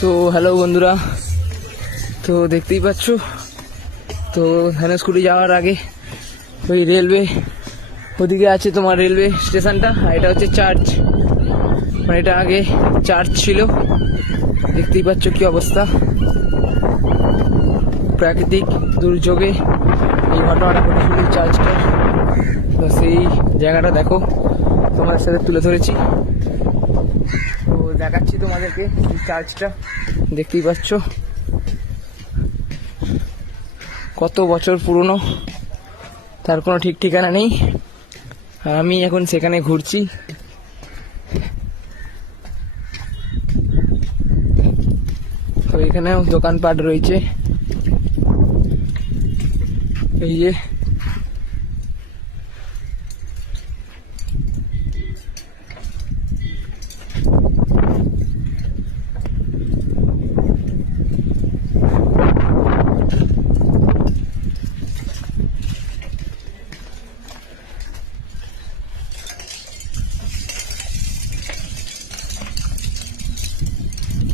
তো হ্যালো বন্ধুরা, তো দেখতেই পাচ্ছ তো ধনেশকুটি যাওয়ার আগে ওই রেলওয়ে ওদিকে আছে তোমার রেলওয়ে স্টেশনটা, আর এটা হচ্ছে চার্চ। মানে এটা আগে চার্চ ছিল। দেখতেই পাচ্ছ কি অবস্থা, প্রাকৃতিক দুর্যোগে এই ঘটনাটা ঘটেছিল এই চার্চটা। তো সেই জায়গাটা দেখো, তোমার সাথে তুলে ধরেছি। তো দেখাচ্ছি তোমাদেরকে এই চার্চটা, দেখতেই পাচ্ছ কত বছর পুরনো, তার কোনো ঠিক ঠিকানা নেই। আমি এখন সেখানে ঘুরছি। তো এখানেও দোকানপাট রয়েছে, এই যে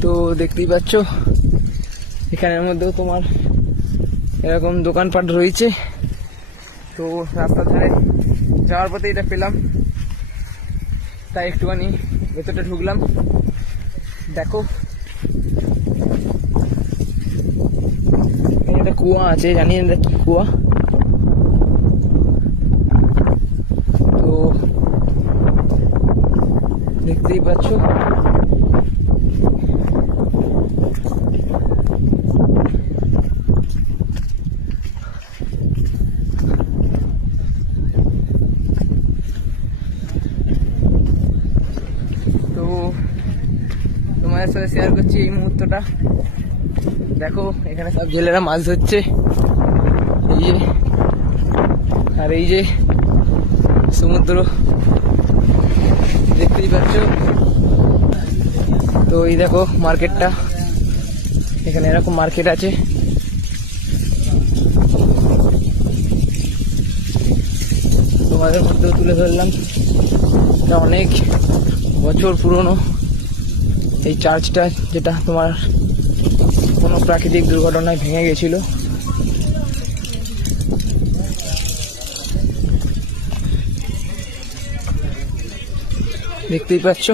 তো দেখতেই পাচ্ছ এখানের মধ্যেও তোমার এরকম দোকানপাট রয়েছে। তো রাস্তার ধারে যাওয়ার পথে এটা পেলাম, তাই একটুখানি ভেতরটা ঢুকলাম। দেখো একটা কুয়া আছে, জানি না কি কুয়া। তো দেখতেই পাচ্ছ তোমাদের সাথে শেয়ার করছি এই মুহূর্তটা। দেখো এখানে সব জেলেরা মাছ ধরছে, এই যে, আর এই যে সমুদ্র দেখতেই পাচ্ছ। তো এই দেখো মার্কেটটা, এখানে এরকম মার্কেট আছে। তোমাদের মধ্যেও তুলে ধরলাম, এটা অনেক বছর পুরনো এই চার্চটা, যেটা তোমার কোনো প্রাকৃতিক দুর্ঘটনায় ভেঙে গেছিল। দেখতেই পাচ্ছ।